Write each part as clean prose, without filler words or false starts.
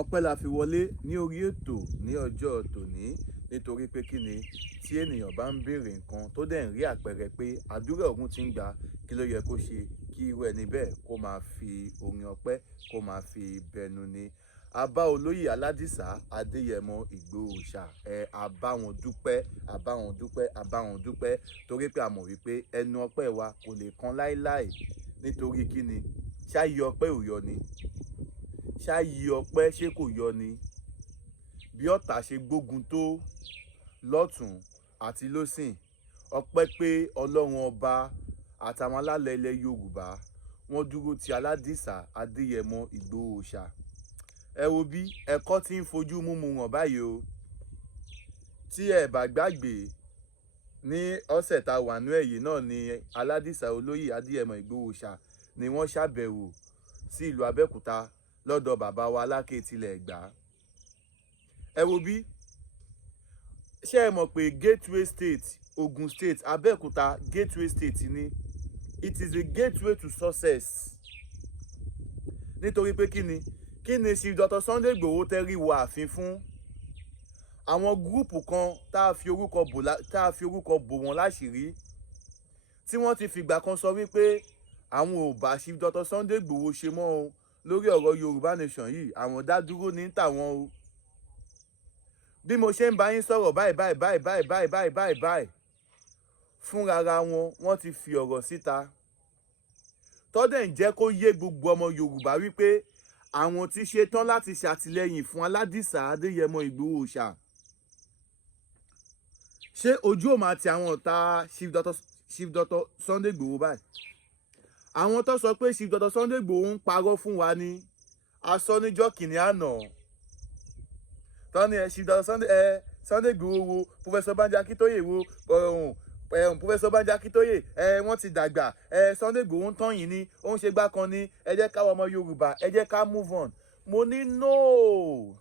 ọpẹ́ la fi wọlé ní orí ètò ní ọjọ́ tòní nítorí pé kí ni tí ènìyàn bá ń béèrè nǹkan tó dẹ̀ ń rí àpẹẹrẹ pé àdúrà òun ti ń gbà, kí ló yẹ kó ṣe? Kí irú ẹni bẹ́ẹ̀ kó máa fi orin ọpẹ́ kó máa fi bẹnu ni. A bá olóyè Aládìsá Adéyẹmọ Ìgbòho ṣà, a bá wọn dúpẹ́, a bá wọn dúpẹ́, a bá wọn dúpẹ́ torí pé a mọ̀ wípé ẹnu ọpẹ́ wa kò lè kan láéláé nítorí kí ni ṣáyé ọpẹ́ ò yọ ni, ṣáyé ọpẹ́ ṣé kò yọ ni. Bí ọ̀tá ṣe gbógun tó lọ́tùn àti lósìn, ọpẹ́ pé Ọlọ́run ọba àtàwọn alálẹ̀ ilẹ̀ Yorùbá wọ́n dúró ti Aládìsá Adéyẹmọ Ìgbòho ṣà. Ẹ wo bí ẹ̀kọ́ tí ń fojú múmu hàn báyìí o. Tí ẹ bá gbàgbé ní ọ̀sẹ̀ tá wà nú èyí náà ni Aládìsá olóyè Adéyẹmọ Ìgbòho ṣà ni wọ́n ṣàbẹ̀wò sí ìlú Abẹ́òkúta lọ́dọ̀ bàbá wa Aláké tilẹ̀ Ẹ̀gbá. Ẹ wo bí ṣé ẹ mọ̀ pé gateway state Ogun State Abẹ́òkúta gateway state ni, it is a gateway to success. Nítorí pé kí ni Chief Dr. Sunday Igboho tẹ́rí wọ ààfin fún àwọn gúrùpù kan tá a fi orúkọ bò wọ́n láṣìírí, tí wọ́n ti fìgbà kan sọ wípé àwọn ò bá Chief Dr. Sunday Igboho ṣe mọ́ o lórí ọ̀rọ̀ Yorùbá nation yìí, àwọn dá dúró ní tàwọn o. Bí mo ṣe ń bá yín sọ̀rọ̀ báyìí fúnra wọn ti fi ọ̀rọ̀ síta tọ́dẹ̀ ń jẹ́ kó yé gbogbo ọmọ Yorùbá wípé àwọn ti ṣe tán láti ṣàtìlẹ́yìn fún Aládìsá Adéyẹmọ Ìgbòho ṣà. Ṣé ojú ò máa ti àwọn ọ̀tá Chief Dr. Sunday Igboho báyìí? Àwọn tó sọ pé Chief Dr. Sunday Igboho ń parọ́ fún wa ni a sọ níjọ́ kìíní àná. Tọ́ni Chief Dr. Sunday Igboho wo Professor Banji Akintoye wo Professor Banji Akintoye wọ́n ti dàgbà, Sunday Igboho ń tàn yín ni, ó ń ṣe gbá kan ni, ẹ jẹ́ ká wá ọmọ Yorùbá, ẹ jẹ́ ká move on. Mo ní no,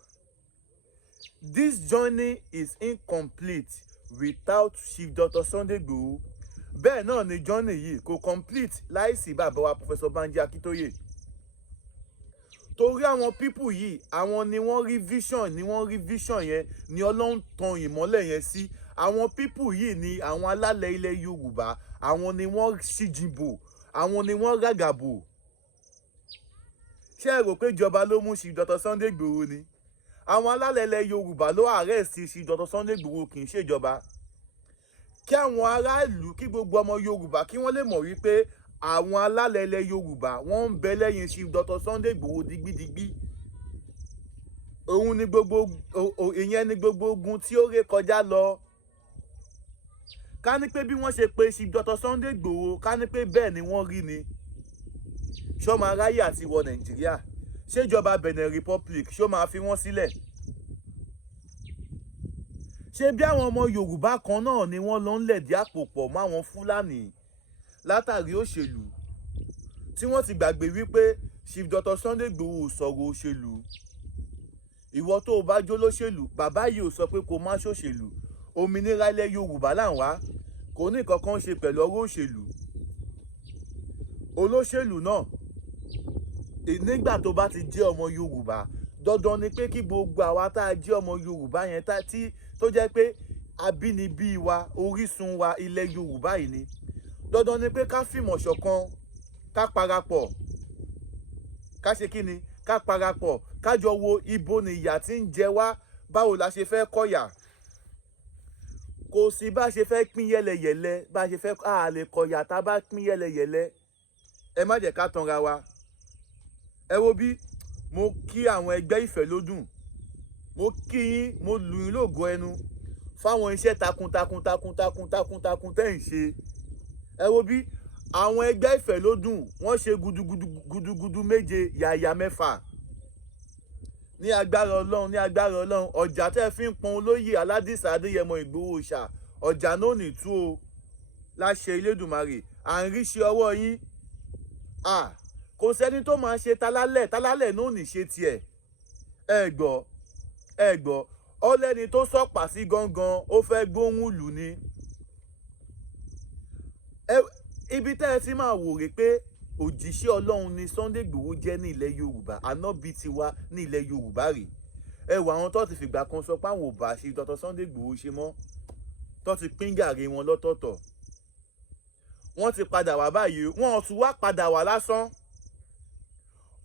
this journey is incomplete without Chief Dr. Sunday Igboho. Bẹ́ẹ̀ náà ni journey yìí kò complete láìsí bàbá wa Professor Banji Akintoye. Torí àwọn people yìí, àwọn ni wọ́n rí vision yẹn ni Ọlọ́run tan ìmọ́lẹ̀ yẹn sí. Àwọn people yìí ni àwọn alálẹ̀ ilẹ̀ Yorùbá, àwọn ni wọ́n ṣìjìbò, àwọn ni wọ́n ràgàbò. Ṣé ẹ rò pé ìjọba ló mú Chief Dr. Sunday Igboho ni? Àwọn alálẹ̀ ilẹ̀ Yorùbá ló arrest Chief Dr. Sunday Igboho, kì í ṣèjọba. Kí àwọn aráàlú, kí gbogbo ọmọ Yorùbá kí wọ́n lè mọ̀ wípé àwọn alálẹ̀ ilẹ̀ Yorùbá wọ́n ń bẹ lẹ́yìn Chief Dr. Sunday Igboho digbidigbi. Òun ni ìyẹn ni gbogbo ogun tí ó ré kọjá lọ. Ká ní pé bí wọ́n ṣe pé Chief Dr. Sunday Igboho, ká ní pé bẹ́ẹ̀ ni wọ́n rí ni, ṣó máa ráyè àti wọ Nàìjíríà? Ṣéjọba Benin Republic ṣó máa fi wọ́n sílẹ̀? Ṣé bí àwọn ọmọ Yorùbá kan náà ni wọ́n lọ ń lẹ̀dí àpò pọ̀ mọ́ àwọn Fúlàní látàrí òṣèlú, tí wọ́n ti gbàgbé wípé Chief Dr. Sunday Igboho sọ̀rọ̀ òṣèlú. Ìwọ tó o bá jó lóṣèlú, bàbá yìí ò sọ pé kó má ṣòṣèlú. Òmìnira ilẹ̀ Yorùbá là ń wá, kò ní nǹkan kan ṣe pẹ̀lú ọ̀rọ̀ òṣèlú. Olóṣèlú náà nígbà tó bá ti jẹ́ ọmọ Yorùbá, dandan ni pé kí gbogbo àwa tá a jẹ́ ọmọ Yorùbá yẹn tó jẹ́ pé abínibí wa, orísun wa ilẹ̀ Yorùbá yìí ni, dandan ni pé ká fìmọ̀ ṣọ̀kan, ká parapọ̀, ká ṣe kí ni, ká parapọ̀, ká jọ wo ibo ni ìyà tí ń jẹ wá, báwo la ṣe fẹ́ kọ̀yà. Kò sí bá ṣe fẹ́ pín yẹ́lẹyẹ̀lẹ, bá ṣe fẹ́ lè kọ̀yà tá bá pín yẹ́lẹyẹ̀lẹ. Ẹ má jẹ́ ká tanra wa. Ẹ wo bí mo kí àwọn ẹgbẹ́ ìfẹ́lódùn, mo kí yín, mo lù yín lógo ẹnu fáwọn iṣẹ́ takuntakun tẹ́ ń ṣe. Ẹ wo bí àwọn ẹgbẹ́ ìfẹ́lódùn wọ́n ṣe gudugudu méje yàyà mẹ́fà. Ní agbára Ọlọ́run, ọjà tẹ́ fi ń pọn olóyè Aládìsá Adéyẹmọ Ìgbòho ṣà, ọjà náà ní tú o láṣẹ Elédùmarè. À ń rí ṣe ọwọ́ yín. Kò sẹ́ni tó máa ṣe találẹ̀ náà ní ṣe tiẹ̀. Ẹ gbọ́ ọlẹ́ni tó sọ̀pà sí gangan ó fẹ́ gbóhùn lù ni. Ibi tẹ́ ẹ ti máa wò rè pé òjíṣẹ́ Ọlọ́run ni Sunday Igboho jẹ́ ní ilẹ̀ Yorùbá, ànábì tiwa ní ilẹ̀ Yorùbá rèé. Ẹ wo àwọn tó ti fìgbà kan sọ pé àwọn ò bá ṣe Dr. Sunday Igboho ṣe mọ́, tó ti pín gàrí wọn lọ́tọ̀ọ̀tọ̀. Wọ́n ti padà wá báyìí, wọ́n tún wá padà wá lásán.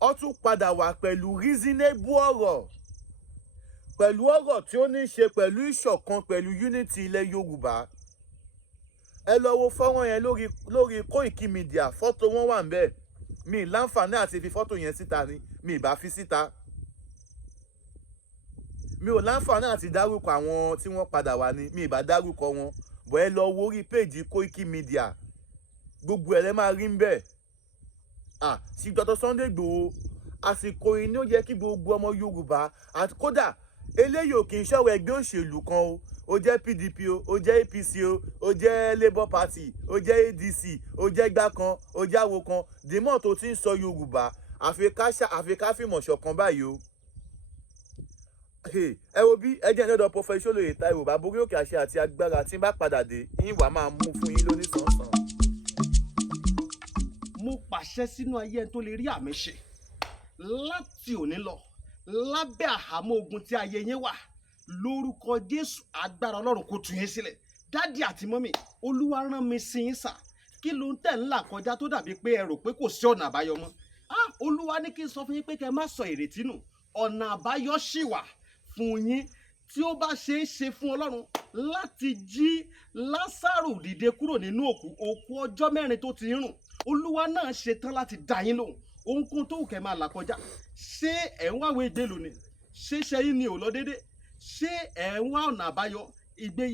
Ó tún padà wá pẹ̀lú reasonable ọ̀rọ̀, pẹ̀lú ọ̀rọ̀ tí ó ní ṣe pẹ̀lú ìṣọ̀kan, pẹ̀lú unity ilẹ̀ Yorùbá. Ẹ lọ wo fọ́nrán yẹn lórí Koiki Media, fọ́tò wọn wà ńbẹ̀. Mi láǹfààní àti fi fọ́tò yẹn síta ni, mi ì bá fi síta. Mi ò láǹfààní àti dárúkọ àwọn tí wọ́n padà wá ni, mi ì bá dárúkọ wọn. Bọ̀ ẹ lọ wo orí péèjì Koiki Media, gbogbo ẹ̀ lẹ́ máa rí ńbẹ̀. Sí Dr. Sunday Igboho, àsìkò yìí ni ó yẹ kí gbogbo ọmọ Yorùbá, àti kódà eléyìí ò kì í ṣọ̀rọ̀ ẹgbẹ́ òṣèlú kan o. Ó jẹ́ PDP o, ó jẹ́ APC o, ó jẹ́ Labour Party, ó jẹ́ ADC, ó jẹ́ gbá kan, ó jẹ́ àwo kan. Dèmọ́ tó ti ń sọ Yorùbá, àfi ká fìmọ̀ ṣọ̀kan báyìí o. Ẹ wo bí ẹ jẹ́ ẹ̀dọ̀ Prophet Olóyè Táíwò bàbá orí òkè àṣẹ àti agbára, tí n bá padà dé yín wàá máa mú fún yín lóníṣànsán. Mo pàṣẹ sínú ayé ẹni tó lè rí àmì ṣe láti òní lọ, lábẹ́ àhámọ́ ogun tí ayé yín wà, lórúkọ Jésù agbára Ọlọ́run kó tú yín sílẹ̀. Dádì àti mọ́mì, Olúwa rán mi sí yín sà. Kí ló ń tẹ̀ ń là kọjá tó dàbí pé ẹ rò pé kò sí ọ̀nà àbáyọ mọ́? Olúwa ní kí n sọ fún yín pé kẹ́ má sọ ìrètí nù. Ọ̀nà àbáyọ ṣì wà fún yín tí ó bá ṣe é ṣe fún Ọlọ́run láti jí Lásárù dìde kúrò nínú òkú ọjọ́ 4 tó ti rùn. Olúwa náà ṣetán láti dá yín lóhùn. Ohunkóhun tó wù kẹ́ máa là kọjá. Ṣé ẹ̀ ń wáwé ìgbélú ni? Ṣé iṣẹ́ yín ni ò lọ déédé? Ṣé ẹ̀ ń wá ọ̀nà àbáyọ?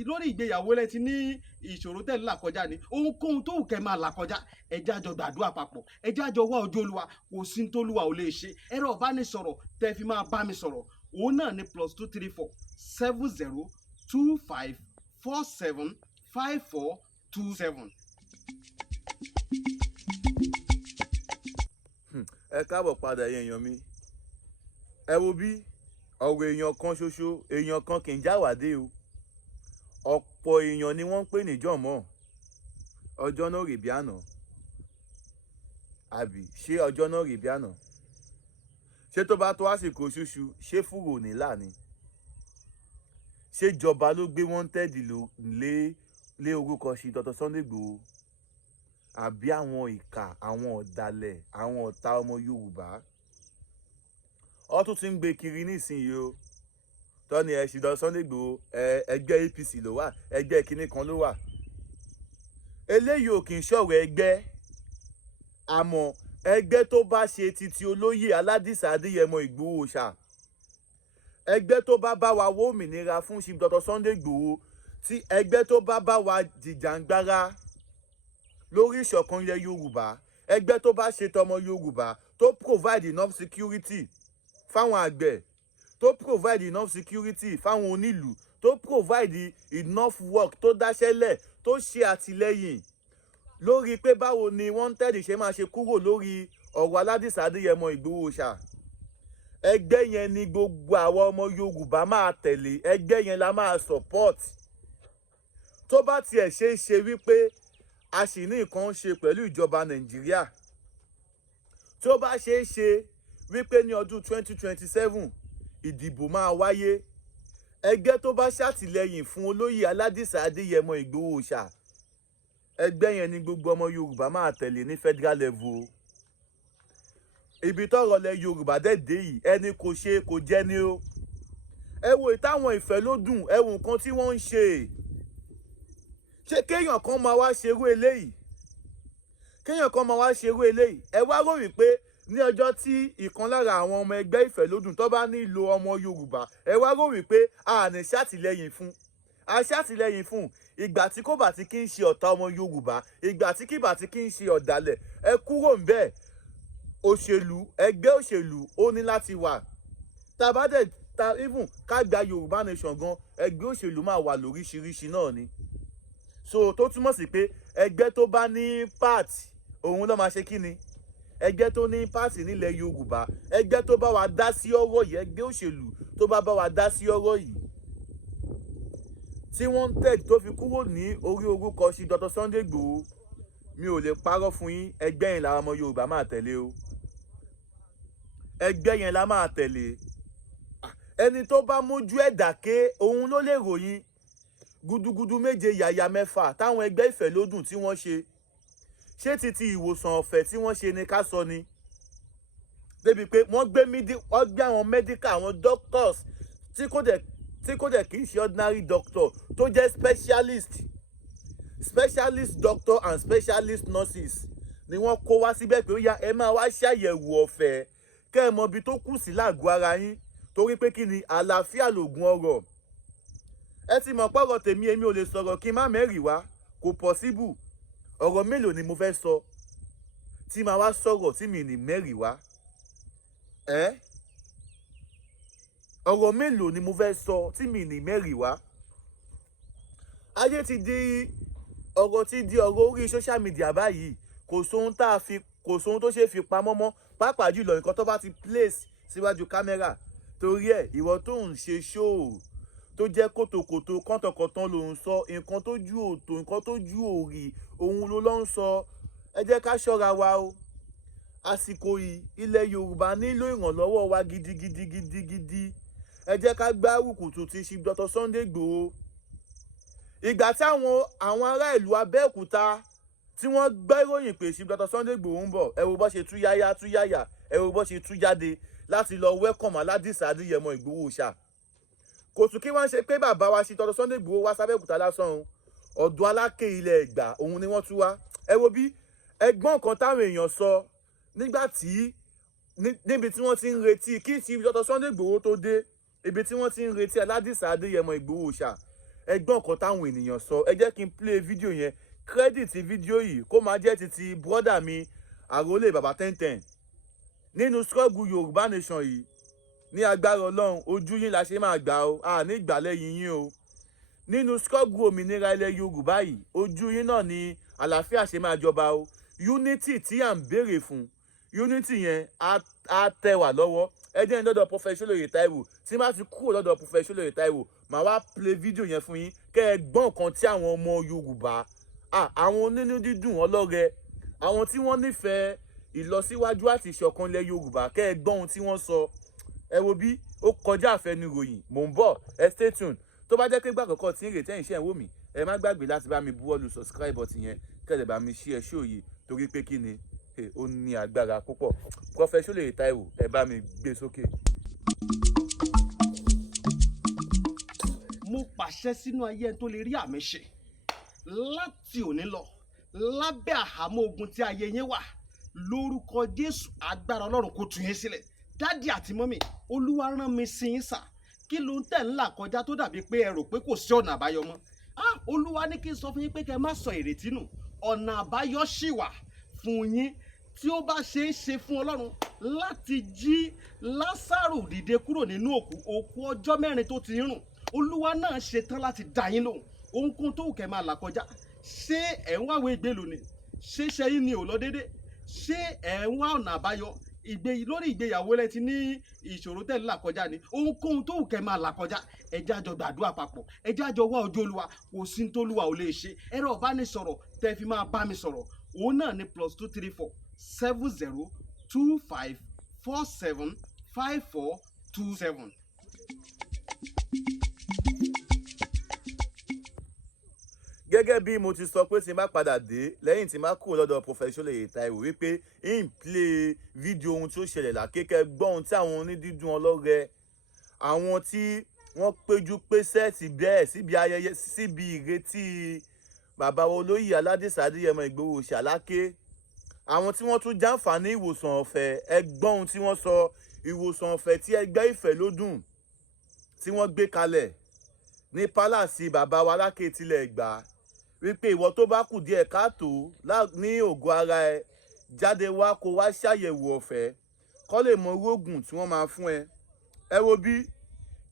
Lórí ìgbéyàwó lẹ ti ní ìṣòro tẹ́ ń là kọjá ni. Ohunkóhun tó wù kẹ́ máa là kọjá, ẹ jẹ́ á jọ gbàdúrà papọ̀. Ẹ jẹ́ á jọ wá ojú Olúwa. Kò sí ní t'Olúwa ò lè ṣe. Ẹ̀rọ ìbánisọ̀rọ̀ tẹ́ fi máa bá mi sọ̀rọ̀, òun náà ni +234 70 25 47 5427. Ẹ káàbọ̀ padà èèyàn mi. Ẹ wo bí ọ̀rọ̀ èèyàn kan ṣoṣo, èèyàn kan kì í jáwàdé o. Ọ̀pọ̀ èèyàn ni wọ́n ń pè ní jọ̀mọ́. Ọjọ́ náà rè bí àná. Àbí ṣé ọjọ́ náà rè bí àná? Ṣé tó bá tó àsìkò ṣúṣú, ṣé fúrò nílà ni? Ṣé ìjọba ló gbé wanted lé orúkọ sí Dr. Sunday Igboho? Àbí àwọn ìkà, àwọn ọ̀dàlẹ̀, àwọn ọ̀tá ọmọ Yorùbá? Ó tún ti ń gbé kiri nísìnyí o. Tọ́ni ẹ̀ sí Dr. Sunday Igboho, ẹgbẹ́ APC ló wà, ẹgbẹ́ kinní kan ló wà. Eléyìí ò kì í ṣọ̀rọ̀ ẹgbẹ́. Àmọ́ ẹgbẹ́ tó bá ṣe titi olóyè Aládìsá Adéyẹmọ Ìgbòho ṣá, ẹgbẹ́ tó bá bá wa wó òmìnira fún Chief Dr. Sunday Igboho, tí ẹgbẹ́ tó bá bá wa jìjàǹgbara lórí ìṣọ̀kan ilẹ̀ Yorùbá, ẹgbẹ́ tó bá ṣe tọmọ Yorùbá, tó provide enough security fáwọn àgbẹ̀, tó provide enough security fáwọn onílù, tó provide enough work, tó dáṣẹ́lẹ̀, tó ṣe àtìlẹ́yìn lórí pé báwo ni wanted ṣe máa ṣe kúrò lórí ọ̀rọ̀ Aládìsá Adéyẹmọ Ìgbòho ṣá. Ẹgbẹ́ yẹn ni gbogbo àwọn ọmọ Yorùbá máa tẹ̀lé, ẹgbẹ́ yẹn la máa support. Tó bá tiẹ̀ ṣe é ṣe wípé a sì ní nǹkan ṣe pẹ̀lú ìjọba Nàìjíríà, tó bá ṣe é ṣe wípé ní ọdún 2027 ìdìbò máa wáyé, ẹgbẹ́ tó bá ṣàtìlẹ́yìn fún olóyè Aládìsá Adéyẹmọ Ìgbòho ṣá, ẹgbẹ́ yẹn ni gbogbo ọmọ Yorùbá máa tẹ̀lé ní federal level. Ibi tọ́rọ̀ lẹ Yorùbá dẹ́dẹ́ yìí, ẹni kò ṣe kò jẹ́ ni o. Ẹ wo ìtàwọn ìfẹ́ ló dùn, ẹ wo nǹkan tí wọ́n ń ṣe. Ṣé kéèyàn kan máa wá ṣerú eléyìí? Kéèyàn kan máa wá ṣerú eléyìí? Ẹ wá rò wípé ní ọjọ́ tí ìkan lára àwọn ọmọ ẹgbẹ́ ìfẹ́ ló dùn tó bá nílò ọmọ Yorùbá, ẹ wá rò wípé a ní ṣàtìlẹ́yìn fún. A ṣàtìlẹ́yìn fún ìgbà tí kò bá ti kí ń ṣe ọ̀tá ọmọ Yorùbá, ìgbà tí kì bá ti kí ń ṣe ọ̀dàlẹ̀, ẹ kúrò ńbẹ̀. Òṣèlú, ẹgbẹ́ òṣèlú ó ní láti wà. Tàbá dẹ̀ even ká gba Yorùbá nation gan, ẹgbẹ́ òṣèlú máa wà lóríṣiríṣi náà ni. So tó túmọ̀ sí pé ẹgbẹ́ tó bá ní pààtì, òun ló máa ṣe kí ni? Ẹgbẹ́ tó ní pààtì nílẹ̀ Yorùbá, ẹgbẹ́ tó bá wa dá sí ọ̀rọ̀ yìí, ẹgbẹ́ òṣèlú tó bá wa dá sí ọ̀rọ̀ yìí, tí wanted tó fi kúrò ní orí orúkọ sí Dr. Sunday Igboho, mi ò lè parọ́ fún yín, ẹgbẹ́ yẹn làwọn ọmọ Yorùbá máa tẹ̀lé o. Ẹgbẹ́ yẹn la máa tẹ̀lé. Ẹni tó bá mójú ẹ̀dà ké òun ló lè ròyìn gudugudu méje yàyà mẹ́fà táwọn ẹgbẹ́ ìfẹ́lódùn tí wọ́n ṣe. Ṣé títí ìwòsàn ọ̀fẹ́ tí wọ́n ṣe ni ká sọ ni? Débi pé wọ́n gbé àwọn medical, àwọn doctors tí kò dẹ̀ kì í ṣe ordinary doctor tó jẹ́ specialist doctor and specialist nurses ni wọ́n kó wá síbẹ̀ pé ó yá ẹ máa wá ṣàyẹ̀wò ọ̀fẹ́ kẹ́ ẹ mọ ibi tó kù sí lágọ̀ọ́ ara yín, torí pé kí ni àlàáfíà lògùn ọrọ̀. Ẹ ti mọ̀ pọ̀rọ̀ tèmi, èmi ò lè sọ̀rọ̀ kí n má mẹ́rìí wá, kò possible. Ọ̀rọ̀ mélòó ni mo fẹ́ sọ tí màá wá sọ̀rọ̀ tí mi ní mẹ́rìí wá? Ọ̀rọ̀ mélòó ni mo fẹ́ sọ tí mi ní mẹ́rìí wá? Ayé ti di ọ̀rọ̀ orí social media báyìí, kò sóhun tó ṣe fi pamọ́ mọ́, pàápàá jùlọ nǹkan tó bá ti place síwájú kámẹ́rà. Torí ẹ̀ ìwọ tó ń ṣe show tó jẹ́ kòtòkòtò kọ́ntọ̀kọ̀tàn ló ń sọ, nǹkan tó ju òtò, nǹkan tó ju òrì òun ló lọ́ ń sọ. Ẹ jẹ́ ká ṣọ́ra wa o. Àsìkò yìí ilẹ̀ Yorùbá nílò ìrànlọ́wọ́ wa gidigidi. Ẹ jẹ́ ká gbárùkù ti Chief Dr. Sunday Igboho. Ìgbà tí àwọn ará ìlú Abẹ́òkúta tí wọ́n gbọ́ ìròyìn pé Chief Dr. Sunday Igboho ń bọ̀, ẹ wo bó ṣe tú yáyá, ẹ wo bó ṣe tú jáde láti lọ welcome Aládìsá Adéyẹmọ Ìgbòho ṣá. Kò tún kí wọ́n ṣe pé bàbá wa Chief Dr. Sunday Igboho wá sábẹ́òkúta lásán o, ọ̀dọ̀ Aláké ilẹ̀ Ẹ̀gbá òun ni wọ́n tún wá. Ẹ wo bí ẹgbọ́n kan táwọn èèyàn sọ nígbà tí níbi tí wọ́n ti ń retí kí Chief Dr. Sunday Igboho tó dé, ibi tí wọ́n ti ń retí Aládìsá Adéyẹmọ Ìgbòho ṣá, ẹgbọ́n kan táwọn ènìyàn sọ. Ẹ jẹ́ kí n play fídíò yẹn, credit fídíò yìí kó máa jẹ́ titi brọ́dà mi àrólé bàbá 1010 nínú struggle Yorùbá nation yìí. Ní agbára Ọlọ́run ojú yín la ṣe máa gbà o, ní ìgbàlẹ̀ yín o. Nínú struggle òmìnira ilẹ̀ Yorùbá yìí, ojú yín náà ni àlàáfíà ṣe máa jọba o. Unity tí à ń béèrè fún, unity yẹn á tẹ̀ wá lọ́wọ́. Ẹ jẹ́ ní lọ́dọ̀ Prophet Ṣólóyè Táíwò, tí má fi kúrò lọ́dọ̀ Prophet Ṣólóyè Táíwò, màá wá play fídíò yẹn fún yín kẹ́ ẹ gbọ́ nǹkan tí àwọn ọmọ Yorùbá, àwọn onínú dídùn ọlọ́rẹ, àwọn tí wọ́n nífẹ̀ẹ́ ìlọsíwájú àti ìṣọ̀kan ilẹ̀ Yorùbá, kẹ́ ẹ gbọ́ ohun tí wọ́n sọ. Ẹ wo bí ó kọjá àfẹnuròyìn. Mò ń bọ̀, ẹ stay tuned. Tó bá jẹ́ pé gbà kọ́kọ́ tí ń rètẹ́ ìṣẹ́ ìwò mi, ẹ má gbàgbé láti bá mi buwọ́lù subscribe button yẹn, kẹ́lẹ̀ bá mi share show yìí, torí pé kí ni ó ní agbára púpọ̀. Prophet Ṣólóyè Táíwò, ẹ bá mi gbé sókè. Mo pàṣẹ sínú ayé ẹni tó lè rí àmì ṣe láti òní lọ, lábẹ́ àhámọ́ ogun tí ayé yín wà, lórúkọ Jésù agbára Ọlọ́run kó tú yín sílẹ̀. Dádì àti mọ́mì, Olúwa rán mi sí yín sà. Kí ló ń tẹ̀ ń là kọjá tó dàbí pé ẹ rò pé kò sí ọ̀nà àbáyọ mọ́? Olúwa ní kí n sọ fún yín pé kẹ́ má sọ ìrètí nù. Ọ̀nà àbáyọ ṣì wà fún yín tí ó bá ṣe é ṣe fún Ọlọ́run láti jí Lásárù dìde kúrò nínú òkú ọjọ́ 4 tó ti rùn. Olúwa náà ṣetán láti dá yín lóhùn. Ohunkóhun tó wù kẹ́ máa là kọjá. Ṣé ẹ̀ ń wáwé ìgbélú ni? Ṣé iṣẹ́ yín ni ò lọ déédé? Ṣé ẹ̀ ń wá ọ̀nà àbáyọ? Lórí ìgbéyàwó lẹ ti ní ìṣòro tẹ́ ń là kọjá ni. Ohunkóhun tó wù kẹ́ máa là kọjá, ẹ jẹ́ á jọ gbàdúrà papọ̀, ẹ jẹ́ á jọ wá ojú Olúwa. Kò sí tó Olúwa ò lè ṣe. Ẹ̀rọ ìbánisọ̀rọ̀ tẹ́ fi máa bá mi sọ̀rọ̀ òun náà ni +234 70 25 47 5427. Gẹ́gẹ́ bí mo ti sọ pé tí n bá padà dé lẹ́yìn tí n bá kúrò lọ́dọ̀ Prophet Ṣólóyè Táíwò wípé ń play fídíò ohun tí ó ṣẹlẹ̀ lákékẹ́ gbọ́ ohun tí àwọn onídídùn ọlọ́rẹ, àwọn tí wọ́n péjú pésẹ̀ bẹ́ẹ̀ síbi ayẹyẹ, síbi ìrètí bàbá olóyè Aládìsá Adéyẹmọ Ìgbòho ṣàláké, àwọn tí wọ́n tún jàǹfààní ìwòsàn ọ̀fẹ́. Ẹ gbọ́ ohun tí wọ́n sọ, ìwòsàn ọ̀fẹ́ tí ẹgbẹ́ ìfẹ́lódùn tí wọ́n gbé kalẹ̀ ní pálàsì bàbá wa Aláké tilẹ̀ Ẹ̀gbá, wípé ìwọ tó bá kù díẹ̀ káàtó ní ògo ara ẹ, jáde wá kó wá ṣàyẹ̀wò ọ̀fẹ́ kó lè mọ oògùn tí wọ́n máa fún ẹ. Ẹ wo bí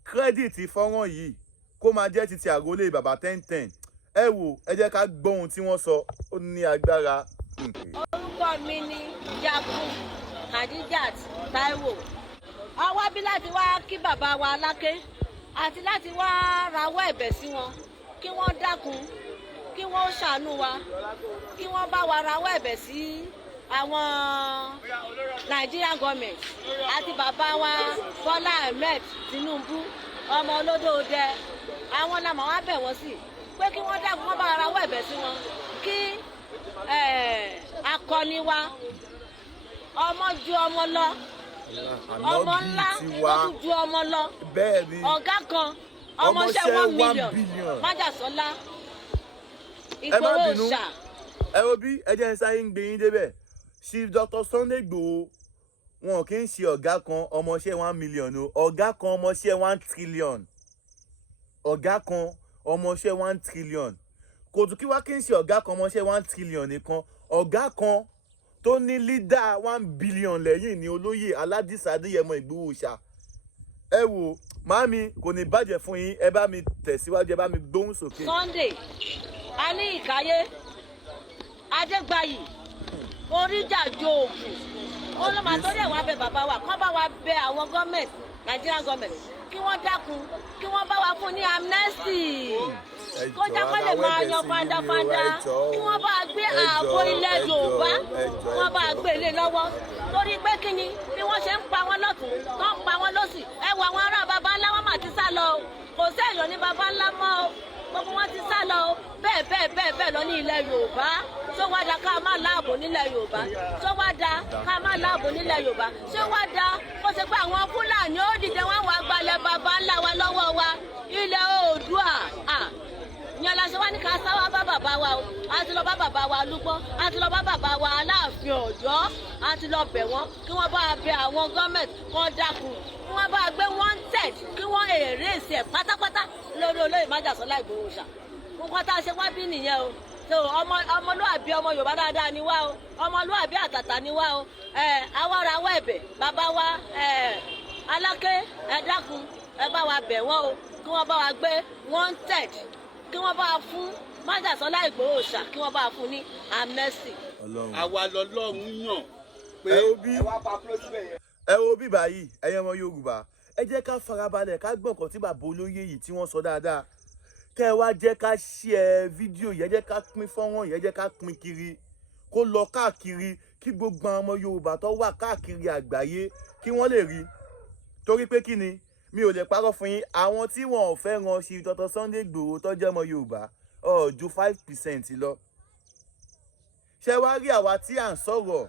kírẹ́dìtì fọ́nrán yìí kó máa jẹ́ titi àrólé bàbá 1010. Ẹ wò, ẹ jẹ́ ká gbọ́ ohun tí wọ́n sọ, ó ní agbára. Orúkọ mi ni Yakub Khadijat Táíwò. A wá bí láti wá kí bàbá wa Aláké àti láti wá rawọ́ ẹ̀bẹ̀ sí wọn kí wọ́n dákun kí wọ́n ṣàánú wa kí wọ́n bá wa rawọ́ ẹ̀bẹ̀ sí àwọn Nigerian government àti bàbá wa Bọ́lá Ahmed Tinubu ọmọ olódòdẹ àwọn làmọ̀ wá bẹ̀ wọ́n sí pé kí wọ́n dákun wọ́n bá wa rawọ́ ẹ̀bẹ̀ sí wọn kí akọni wa ọmọ ju ọmọ lọ ọmọ ńlá ó tún ju ọmọ lọ ọ̀gá kan ọmọọṣẹ́ 1 million májàsọ́lá Ìgbòho ṣá. ẹ wo bí ẹ jẹ́ ń sáyé ń gbé yín débẹ̀ Chief Dr. Sunday Igboho wọn kì í ṣe ọ̀gá kan ọmọọṣẹ́ 1 million o ọ̀gá kan ọmọọṣẹ́ 1 trillion ọ̀gá kan ọmọọṣẹ́ 1 trillion kò tún kí wá kí n ṣe ọ̀gá kan ọmọọṣẹ́ 1 trillion nìkan ọ̀gá kan tó ní lídà 1 billion lẹ́yìn ní olóyè Aládìsá Adéyẹmọ Ìgbòho ṣá. ẹ wo màámi kò ní bàjẹ́ fún yín ẹ bá mi tẹ̀síwájú ẹ bá mi gbóhùn sókè. Sunday a ní Ìkáyé Adégbàyí oríjàjò òkú olùmọ̀ tó dẹ̀ wá bẹ bàbá wa kán bá wa bẹ àwọn gọ́ọ̀mẹ̀ntì Nigerian government kí wọ́n dákun kí wọ́n bá wa fún ní amnesty kó jákọ́ lè máa yan fandafanda kí wọ́n bá gbé ààbò ilẹ̀ Yorùbá kí wọ́n bá gbé ilé lọ́wọ́ torí pé kí ni bí wọ́n ṣe ń pa wọ́n lọ́tún tó ń pa wọ́n lọ́sì ẹ wo àwọn ará baba ńlá wọn mà ti sá lọ o kò sẹ́yìn ní baba ńlá mọ́ o gbogbo wọn ti sá lọ o bẹ́ẹ̀ lọ ní ilẹ̀ Yorùbá tó wá da ká má láàbò nílẹ̀ Yorùbá tó wá da ká má láàbò nílẹ̀ Yorùbá tó wá da kó ṣe pé àwọn Fúlàní ó dìde wọn wá gbalẹ̀ baba ńlá wa lọ́wọ́ wa ilẹ̀ Oòduà ìyẹn la ṣe wá ní ká sáwá bá bàbá wa o a ti lọ bá bàbá wa Lúgbọ́n a ti lọ bá bàbá wa Aláàfin Ọ̀yọ́ a ti lọ bẹ̀ wọ́n kí wọ́n bá bẹ àwọn gọ́ọ̀mẹ̀ntì kan dákun kí wọ́n bá gbé wanted kí wọ́n èrè ìsì ẹ̀ pátápátá lórí olóyè Májàsọ́lá Ìgbòho ṣá nǹkan tá a ṣe wá bí nìyẹn o so ọmọlúàbí ọmọ Yorùbá dáadáa ni wá o ọmọlúàbí àtàtà ni wá o àwọ̀ra wọ ẹ̀bẹ̀ bàbá wa Aláké ẹ dákun ẹ bá wa bẹ̀ wọ́n o kí wọ́n bá wa gbé wanted kí wọ́n bá fún Májàsọ́lá Ìgbòho ṣá kí wọ́n bá fún ní amnesty. àwa lọ́lọ́run yàn pé ẹ wo bí báyìí ẹ̀yin ọmọ Yorùbá ẹ jẹ́ ká farabalẹ̀ ká gbọ́ nǹkan tí bàbá olóyè yìí tí wọ́n sọ dáadáa kẹ́ ẹ wá jẹ́ ká share fídíò yẹn jẹ́ ká pín fọ́nrán yẹn jẹ́ ká pín kiri kó lọ káàkiri kí gbogbo àwọn ọmọ Yorùbá tó wà káàkiri àgbáyé kí wọ́n lè rí torí pé kí ni mi ò lè parọ́ fún yín àwọn tí wọn ò fẹ́ ran Chief Dr. Sunday Igboho tó jẹ́ ọmọ Yorùbá ju 5% lọ. ṣé wàá rí àwa tí à ń sọ̀rọ̀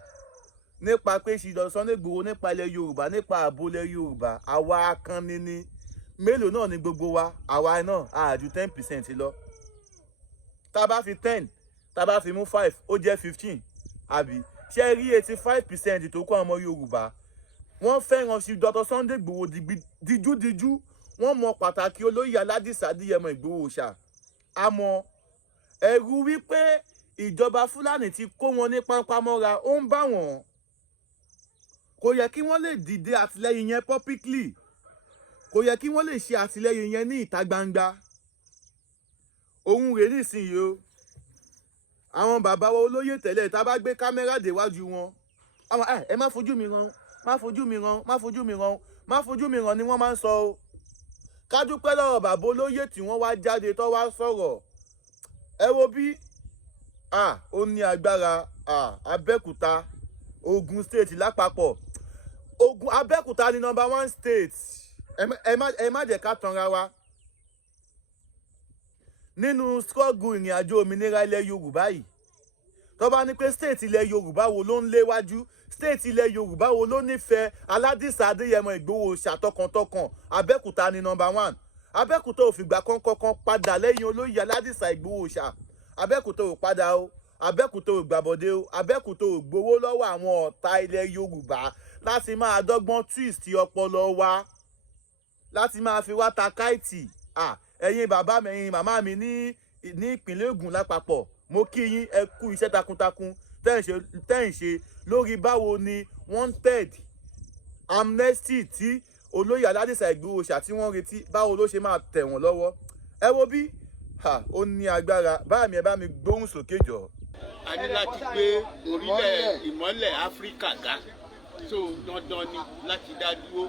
nípa pé Chief Dr. Sunday Igboho nípa ilẹ̀ Yorùbá nípa ààbò ilẹ̀ Yorùbá àwa akànnì ni mélòó náà ni gbogbo wa àwa náà àjù 10% lọ. tá a bá fi 10 tá a bá fi mú 5 ó jẹ́ 15 àbí ṣé rí 85% tó kọ́ ọmọ Yorùbá wọ́n fẹ́ràn Chief Dr. Sunday Igboho díjúdíjú wọ́n mọ pàtàkì olóyè Aládìsá Adéyẹmọ Ìgbòho ṣá àmọ́ ẹ̀rù wípé ìjọba Fúlàní ti kó wọn ní pápámọ́ra ó ń bá wọn kò yẹ kí wọ́n lè dìde àtìlẹ́yìn yẹn publicly kò yẹ kí wọ́n lè ṣe àtìlẹ́yìn yẹn ní ìta gbangba ohun rèé nísìnyí o àwọn bàbá wa olóyè tẹ́lẹ̀ tá a bá gbé kámẹ́rà déwájú wọn àwọn ẹ má fojú mi ràn má fojú mi ràn má fojú mi ràn má fojú mi ràn ni wọ́n máa ń sọ o ká dúpẹ́ lọ́wọ́ bàbá olóyè tí wọ́n wá jáde tó wá sọ̀rọ̀ ẹ wo bí ó ní agbára Abẹ́òkúta Ògùn state lápapọ̀ Abẹ́òkúta ni #1 state ẹ má jẹ́ ká tanra wa nínú struggle ìrìn àjò òmìnira ilẹ̀ Yorùbá yìí tó bá ní pé state ilẹ̀ Yorùbá wo ló ń léwájú state ilẹ̀ Yorùbá wo ló nífẹ̀ẹ́ Aládìsá Adéyẹmọ Ìgbòho ṣàtọkàntọkàn Abẹ́òkúta ni #1 Abẹ́òkúta ò fìgbà kankan padà lẹ́yìn olóyè Aládìsá Ìgbòho ṣá Abẹ́òkúta ò padà o Abẹ́òkúta ò gbàbọ̀dé o Abẹ́òkúta ò gbowó lọ́wọ́ àwọn ọ̀tá ilẹ̀ Yorùbá láti máa dọ́gbọ́n twist ọpọlọ wa láti máa fi wá ta káìtì ẹ̀yin bàbá mi ẹ̀yin màmá mi ní ìpínlẹ̀ Ògùn lápapọ̀ mo kí yín ẹ kú iṣẹ́ takuntakun tẹ́ ń ṣe lórí báwo ni wanted amnesty tí olóyè Aládìsá Ìgbòho ṣá tí wọ́n retí báwo ló ṣe máa tẹ̀ wọ́n lọ́wọ́ ẹ wo bí ó ní agbára bá mi ẹ bá mi gbóhùn sókè jọ. a ní láti gbé orílẹ̀ ìmọ́lẹ̀ Áfíríkà ga so dandan ni láti dá dúró.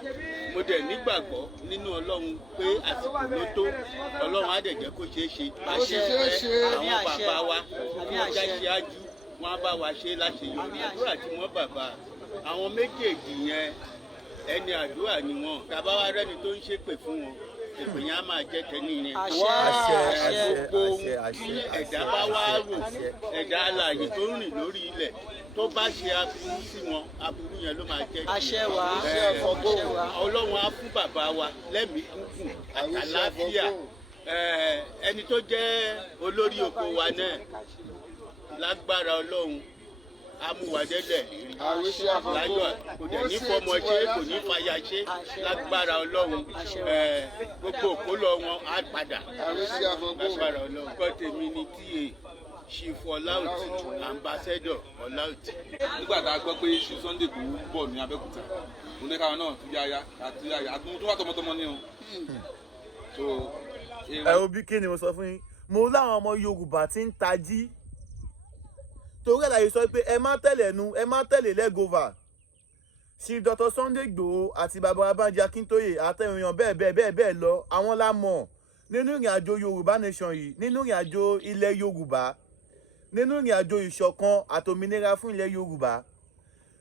Mo dẹ̀ nígbàgbọ́ nínú Ọlọ́run pé àsìkò ló tó, Ọlọ́run á dẹ̀ jẹ́ kó ṣeé ṣe. Àwọn bàbá wa tí wọ́n já ṣáájú wọn á bá wa ṣe láṣeyọrí. Àdúrà tí wọ́n bàbá àwọn méjèèjì yẹn ẹni àdúrà ni wọn. Tàbá wa rẹ́ni tó ń ṣépè fún wọn, èpè yẹn á máa jẹ́ tẹ́ni yẹn. Gbogbo ohun tí ẹ̀dá bá wá rò, ẹ̀dá alààyè tó ń rìn lórí ilẹ̀ tó bá ṣe aburú sí wọn, aburú yẹn ló máa jẹ́ tiẹ̀. Ọlọ́run á fún bàbá wa lẹ́mìí gúngùn àtàlàáfíà. Ẹni tó jẹ́ olórí oko wa náà lágbára Ọlọ́run amúwadẹ́lẹ̀ láyọ̀, kò dẹ̀ ní fọmọ ṣe, kò ní fàyà ṣe, lágbára Ọlọ́run. Gbogbo òkólọ wọn á padà lágbára Ọlọ́run. Kọ́ tèmi ni tí Chief Ọláòtí, ambassador Ọláòtí. Nígbà tá a gbọ́ pé ṣe Sunday Igboho bọ̀ ní Abẹ́òkúta, mo ní káwọn náà tún yáyá àtúntò tó wà tọmọtọmọ ní o. Ẹ wo bí kí ni mo sọ fún yín, mo láwọn ọmọ Yorùbá tí ń tají torí àlàyé sọ pé ẹ má tẹ̀lé ẹnu, ẹ má tẹ̀lé lẹ́gọ́và. Chief Dr. Sunday Igboho àti bàbá Banji Akíntóyè àtẹ̀yàn bẹ́ẹ̀ lọ, àwọn la mọ̀ nínú ìrìn àjò Yorùbá nation yìí, nínú ìrìn àjò ilẹ̀ Yorùbá, nínú ìrìn àjò ìṣọ̀kan àtòmìnira fún ilẹ̀ Yorùbá.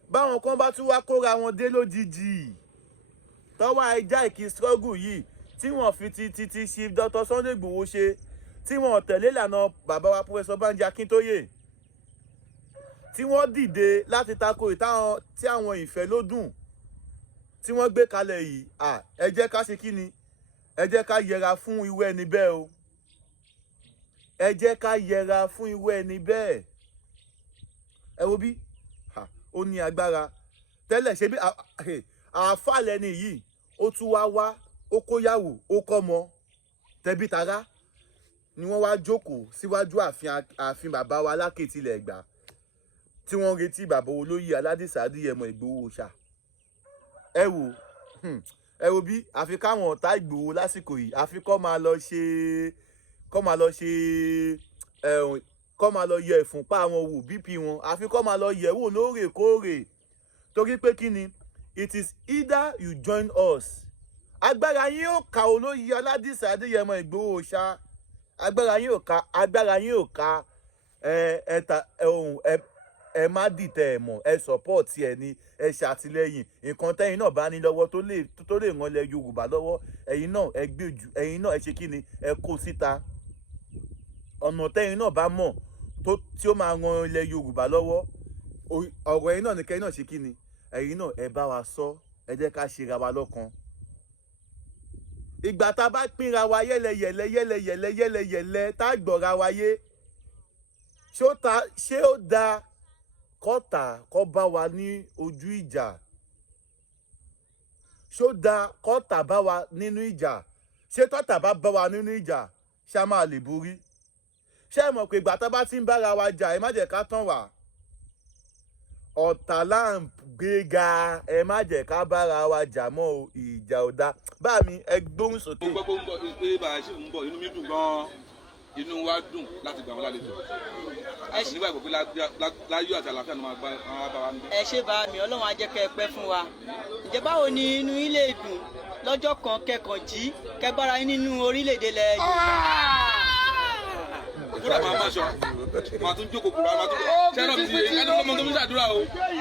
Báwọn kan bá tún wá kóra wọn dé lójijì tọ́wọ́ ẹja ìkí struggle yìí tí wọ́n fi ti Chief Dr. Sunday Igboho ṣe, tí wọ́n tẹ̀lé ìlànà bàbá wa Professor Banji Akíntóyè, tí wọ́n dìde láti tako tí àwọn ìfẹ́ ló dùn tí wọ́n gbé kalẹ̀ yìí, ẹ jẹ́ ká ṣe kí ni, ẹ jẹ́ ká yẹra fún irú ẹni bẹ́ẹ̀ o. Ẹ jẹ́ ká yẹra fún irú ẹni bẹ́ẹ̀. Ẹ wo bí ó ní agbára tẹ́lẹ̀, ṣe bí àáfà lẹ́ni yìí, ó tún wá ó kóyàwó ó kọ́mọ tẹbí tará ni wọ́n wá jókòó síwájú ààfin bàbá wa lákètìlẹ̀ Ẹ̀gbá tí wọ́n retí bàbá olóyè Aládìsá Adéyẹmọ Ìgbòho ṣá. Ẹ wo bí àfi káwọn ọ̀tá Ìgbòho lásìkò yìí, àfi kọ́ máa lọ yẹ ìfúnpá wọn wò, BP wọn, àfi kọ́ máa lọ yẹ̀ wò lóòrèkóòrè. Torí pé kí ni, it is either you join us. Agbára yín ò ká olóyè Aládìsá Adéyẹmọ Ìgbòho ṣá, agbára yín ò ká ẹ má dìtẹ̀ ẹ̀ mọ̀, ẹ support ẹ ní, ẹ ṣàtìlẹ́yìn nǹkan tẹ́yìn náà bá ní lọ́wọ́ tó lè ràn ilẹ̀ Yorùbá lọ́wọ́, ẹ̀yin náà ẹ gbèjú, ẹ̀yin náà ẹ ṣe kí ni, ẹ kó síta. Ọ̀nà tẹ́yìn náà bá mọ̀ tí ó máa ran ilẹ̀ Yorùbá lọ́wọ́, ọ̀rọ̀ ẹ̀yin náà ní kẹ́yìn náà ṣe kí ni, ẹ̀yin náà ẹ bá wa sọ, ẹ jẹ́ ká ṣe ra wa lọ́kan. Ìgbà tá a bá pínra wa yẹ́lẹyẹ̀lẹ tá a gbọ́ra wa yé, ṣé ó dáa kọ́tà kọ́ bá wa ní ojú ìjà? Ṣó dáa kọ́tà bá wa nínú ìjà? Ṣé tọ́tà bá wa nínú ìjà ṣá máa lè borí? Ṣé ẹ mọ̀ pé ìgbà tá bá ti ń bára wa jà, ẹ má jẹ́ ká tàn wá, ọ̀tá là ń gbéga, ẹ má jẹ́ ká bára wa jà mọ́ o, ìjà ò dáa. Bá mi ẹ gbóhùn sókè. Mo gbọ́ pé bàbá ṣì ń bọ̀, inú mi dùn gan-an, inú wa dùn láti gbà wọn lálejò. Nígbà ìgbà pé láyọ̀ àti àlàáfíà ni wọ́n bá wa ń bẹ. Ẹ ṣé bá mi, Ọlọ́run á jẹ́ kẹ́ ẹ pẹ́ fún wa. Ǹjẹ́ báwo ni inú yín lè dùn lọ́jọ́ kan kẹ́kàn jí kẹ́ bára yín nínú orílẹ̀-èdè ilẹ̀ Yorùbá? Kúrò máa máa ṣọ, máa tún jókòó kúrò, máa tún ṣẹ́nà ti ẹni ọmọ tó ń ṣàdúrà o.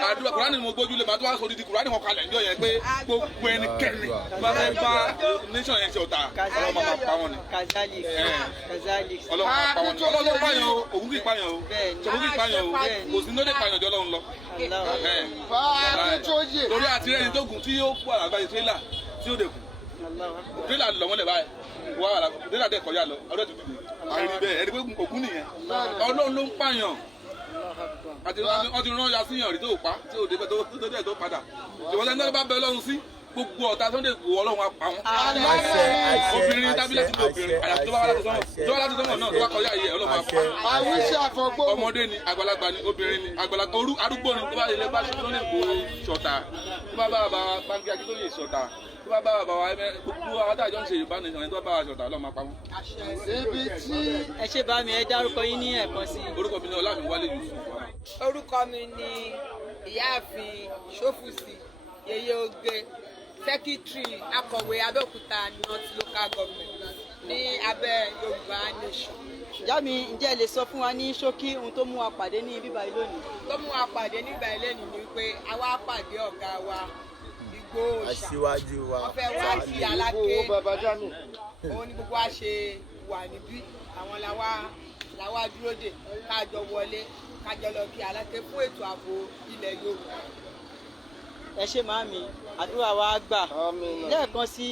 Àdúrà Kùránì ni mo gbójúlé, máa tún wá sọ odidi Kùránì kan kalẹ̀ níjọ́ yẹn pé gbogbo ẹnikẹ́ni bá fẹ́ bá nation yẹn ṣe ọ̀tá, Ọlọ́run máa pa wọn ni. Ọlọ́run máa pa wọn ni. Ọlọ́run pààyàn o, òun kì í pààyàn o, òun kì í pààyàn o, kò sí lóde pààyàn jọ lọ́run lọ. Torí àti ẹni tó gùn tí yóò kú àgbáyé tírélà tí ó dé kù. Tírélà lọ wọ́n lẹ̀ báyìí, tírélà dẹ̀ kọjá lọ, ọdẹ tó dìde. Àìrí bẹ́ẹ̀, ẹni pé ògún nìyẹn. Ọlọ́run ló ń pààyàn. Àti rán ya síyàn rí tó pa, tí ò débẹ̀ tó dẹ̀ tó padà. Ìwọ́n sẹ́ni tó bá bẹ Ọlọ́run sí, gbogbo ọ̀tá Sunday Igboho Ọlọ́run á pa wọ́n. Obìnrin tábìlẹ̀ ti di obìnrin, àyàfi tó bá wá láti sọ́mọ̀. Tó wá láti sọ́mọ̀ náà tó wá kọjá yìí Ọlọ́run á pa. Ọmọdé ni, àgbàlagbà ni, obìnrin ni, àgbàlagbà arúgbó ni, tó bá lè bá Sunday Igboho ṣọ̀tá, tó bá bá bàbá Banji Akíntóyè ṣọ̀tá, tó bá bá bàbá wa gbogbo àwọn adájọ́ ń ṣe Yorùbá nìkan ẹni tó bá bá wa ṣọ̀tá Ọlọ́run máa pa wọ́n. Ẹ ṣé bá mi, ẹ dárúkọ yín ní ẹ̀kan sí. Orúkọ mi ni Ọlámíwálé Yusuf. Orúkọ mi ni ìyáàfin ṣófùsì yeye oge sẹ́kítírì akọ̀wé Abẹ́òkúta North Local Government ní abẹ́ Yorùbá Nation. ìyá mi ǹjẹ́ ẹ lè sọ fún wa ní ṣókí ohun tó mú wa pàdé ní bíbá yìí lónìí? tó mú wa pàdé nígbà eléyìí ni pé a wá pàdé ọ̀gá wa Igboho ṣá aṣíwájú wa wọ́n fẹ́ wá sí Aláké òun ni gbogbo wa ṣe wà níbí àwọn làwa dúró dè kájọ wọlé kájọ lọ kí Aláké fún ètò ààbò ilẹ̀ Yorùbá. ẹ ṣé màámi, àdúrà wa gbà. lẹ́ẹ̀kan sí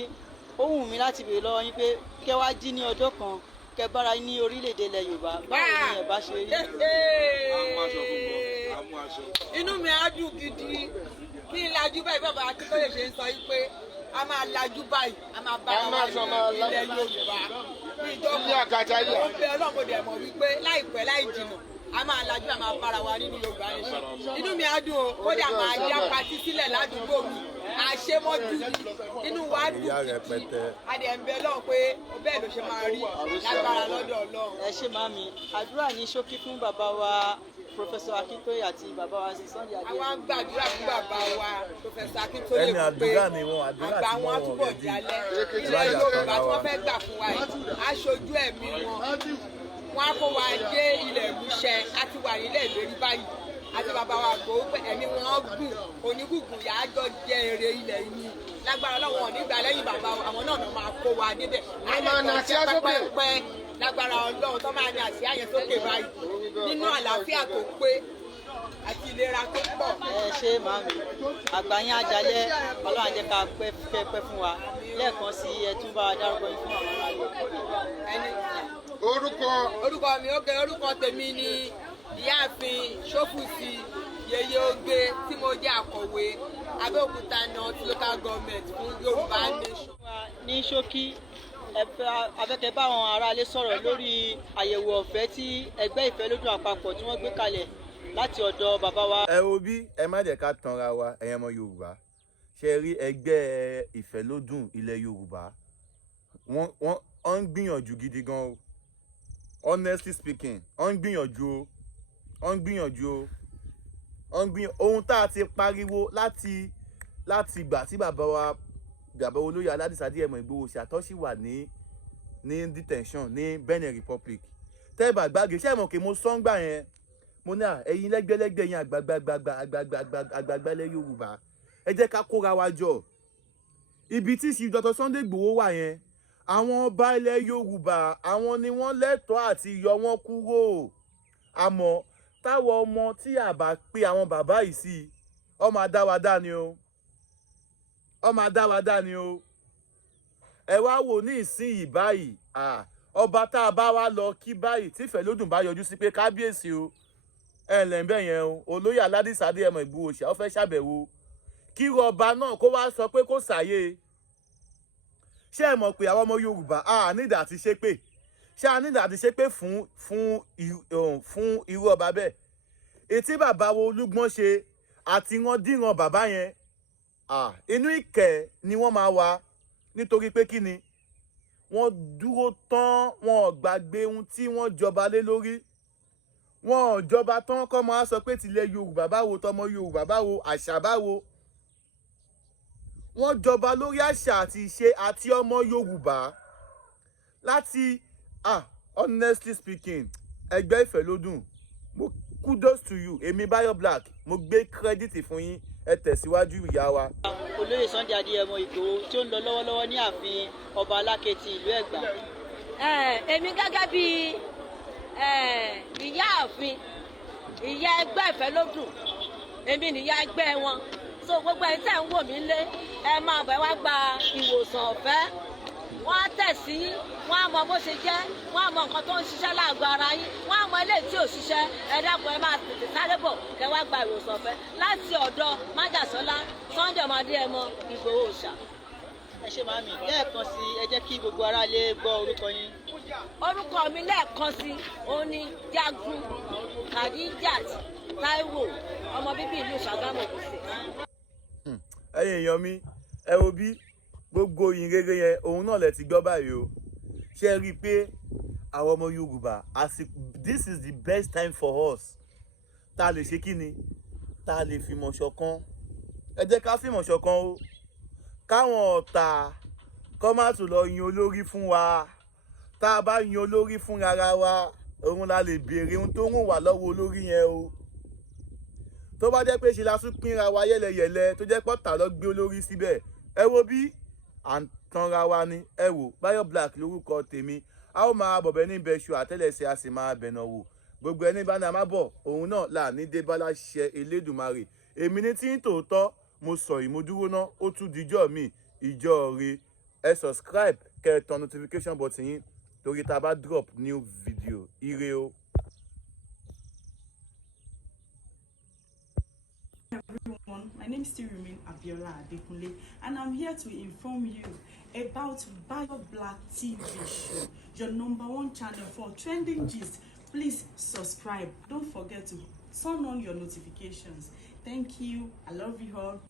ó wù mí láti béèrè lọ́wọ́ yín pé kẹ́ wá jí ní ọjọ́ kan kẹ́ bára ní orílẹ̀-èdè ilẹ̀ Yorùbá, báwo ni ẹ bá ṣe rí? inú mi á dùn gidi kí n lajú báyìí bàbá Akíntóyè ṣe ń sọ yìí pé a máa lajú báyìí a máa bára wa ní ilẹ̀ Yorùbá ní ìjọba ó bẹ ọlọ́mọdé mọ̀ wípé láìpẹ́ láì jìnnà a máa lajú a máa bára wa nínú Yorùbá nation. Inú mi á dùn o kódà máa dá patí sílẹ̀ ládùúgbò mi àṣemọ́jú inú wa dùn adẹ̀ ń bẹ lọ́wọ́ pé bẹ́ẹ̀ ló ṣe máa rí lágbára lọ́dọ̀ Ọlọ́run. ẹ ṣé màámi, àdúrà ní ṣókí fún bàbá wa Professor Akíntóyè àti bàbá wa Sunday Adé. àwa ń gbàdúrà fún bàbá wa Professor Akíntóyè pé àgbà wọn á túbọ̀ jalẹ̀ ilẹ̀ Yorùbá tí wọ́n fẹ́ gbà fún wa yìí aṣojú ẹ̀mí wọn á kó wa dé ilẹ̀ ìmúṣẹ àti wà nílẹ̀ ìlérí báyìí àti bàbá wa Ìgbòho pé ẹ̀mí wọn gùn onígùngùn yà á jọ jẹ èrè ilẹ̀ yìí lágbára Ọlọ́run nígbà lẹ́yìn bàbá àwọn náà máa kó wa débẹ̀ pẹ́pẹ́pẹ́ lágbára Ọlọ́run tó máa ní àsíá yẹn sókè báyìí nínú àlàáfíà tó pé àti ìlera tó pọ̀. ẹ ṣé màámi, àgbà yín ajalẹ Ọlọ́run á jẹ́ ká pẹ́ fún wa. lẹ́ẹ̀kan sí ẹ tún bá a dárúkọ yín fún àwọn aráàlú. orúkọ mi orúkọ tèmi ni ìyáàfin ṣófùsì yeye oge tí mo jẹ́ akọ̀wé Abẹ́òkúta North Local Government fún Yorùbá Nation. ní ṣókí afẹ́kẹ́ bá àwọn aráalé sọ̀rọ̀ lórí àyẹ̀wò ọ̀fẹ́ tí ẹgbẹ́ ìfẹ́lódún àpapọ̀ tí wọ́n gbé kalẹ̀ láti ọ̀dọ̀ bàbá wa. ẹ wo bí ẹ má jẹ́ ká tanra wa ẹ̀yin ọmọ Yorùbá ṣe rí ẹgbẹ́ ìfẹ́lódún ilẹ̀ Yorùbá wọ́n ń gbìyànjú gidi gan o, honestly speaking wọ́n ń gbìyànjú ohun tá a ti pariwo láti ìgbà tí bàbá olóyè Aládìsá Adéyẹmọ Ìgbòho ṣàtọ́sí wà ní detention ní Benin Republic tẹ́ẹ̀bà gbàgé ṣé ẹ̀mọ̀ kí mo sọ́ngbà yẹn mo ní ẹ̀yin lẹ́gbẹ́lẹ́gbẹ́ yẹn àgbàgbà ilẹ̀ Yorùbá ẹ jẹ́ ká kóra wa jọ ibi tí Chief Dr. Sunday Igboho wà yẹn àwọn ọba ilẹ̀ Yorùbá àwọn ni wọ́n lẹ́tọ̀ọ́ àti yọ wọ́n kúrò àmọ́ táwọn ọmọ tí a bá pe àwọn bàbá yìí sí ọmọ adáwadá ni o ẹ wá wò ní ìsinyìí báyìí ọba tá a bá wá lọ kí báyìí tí Ìfẹ́lódùn bá yọjú sí pé kábíyèsí o ẹ ǹlẹ́ bẹ́ẹ̀ yẹn o olóyè Aládìsá Adéyẹmọ Ìgbòho ṣá ó fẹ́ ṣàbẹ̀wò kí ọba náà kó wá sọ pé kó ṣàyè ṣé ẹ mọ̀ pé àwọn ọmọ Yorùbá a nídà àti ṣépè ṣé a nídà àti ṣépè fún irú ọba bẹ́ẹ̀ etí bàbá wo Olúgbọ́n ṣe àti wọn díran bàbá yẹn inú ìkẹ́ ni wọ́n máa wà nítorí pé kí ni wọ́n dúró tán wọn ò gbàgbé ohun tí wọ́n jọba lé lórí wọn ò jọba tán kọ́ máa sọ pé tilẹ̀ Yorùbá báwo tọmọ Yorùbá báwo àṣà báwo wọ́n jọba lórí àṣà àti ìṣe àti ọmọ Yorùbá láti honestly speaking ẹgbẹ́ Ìfẹ́lódùn mo kudos to you èmi Báyọ̀ Black mo gbé credit fún yín ẹ tẹ̀síwájú ìyá wa. olóyè Sunday Adéyẹmọ Ìgbòho tí ó ń lọ lọ́wọ́lọ́wọ́ ní ààfin ọba Aláké ti ìlú Ẹ̀gbá. èmi gẹ́gẹ́ bí ìyáàfin ìyá ẹgbẹ́ Ìfẹ́lódùn èmi nìyá ẹgbẹ́ wọn so gbogbo ẹni tẹ́ ń wò mí lé ẹ máa bẹ̀ wá gba ìwòsàn ọ̀fẹ́ wọ́n á tẹ̀sí yín wọ́n á mọ bó ṣe jẹ́ wọ́n á mọ nǹkan tó ń ṣiṣẹ́ láàgọ́ ara yín wọ́n á mọ eléyìí tí ò ṣiṣẹ́ ẹ dákun ẹ máa tètè sáré bọ̀ kẹ́ wá gba ìwòsàn ọ̀fẹ́ láti ọ̀dọ̀ májàsọ́lá Sunday Adéyẹmọ Ìgbòho ṣá. ẹ ṣé màámi, lẹ́ẹ̀kan sí ẹ jẹ́ kí gbogbo aráalé gbọ́ orúkọ yín. orúkọ mi lẹ́ẹ̀kan sí òun ni Jagun Khadijat Taiwo ọmọ bíbí ìlú Ṣàgámù Ògùnṣe. ẹ̀yin èèyàn mi ẹ wo bí gbogbo ìyìn rere yẹn òun náà lẹ ti gbọ́ báyìí o ṣe rí i pé àwọn ọmọ Yorùbá this is the best time for us tá a lè ṣe kí ni tá a lè fìmọ̀ ṣọ̀kan. Ẹ jẹ́ ká fìmọ̀ ṣọ̀kan o. Káwọn ọ̀tá kọ́ má tún lọ yan olórí fún wa. Tá a bá yan olórí fún rárá wa, òun la lè béèrè ohun tó ń wà lọ́wọ́ olórí yẹn o. Tó bá jẹ́ pé ṣe la tún pínra wa yẹ́lẹyẹ̀lẹ tó jẹ́ pọ́tà lọ gbé olórí síbẹ̀. Ẹ wo bí à ń tanra wa ni. Ẹ wò Báyọ̀ Black lórúkọ tèmi. A ó máa bọ̀bẹ̀ ní bẹ́ṣu àtẹ́lẹsẹ̀ a sì máa bẹ̀nà wò. Gbogbo ẹni bá ní a máa bọ̀ òun náà là ní dé bá láṣẹ Elédùmarè. Èmi ní tí ń tòótọ́ mo sọ ìmúdúró náà ó tún dijọ́ mi ìjọ re. Ẹ subscribe kẹ́ ẹ tan notification button yín torí tá a bá drop new video. Ire o. Everyone, my name still remains Abiola Adekunle, and I'm here to inform you about Bayo Black TV show, your #1 channel for trending gist. Please subscribe. Don't forget to turn on your notifications. Thank you. I love you all.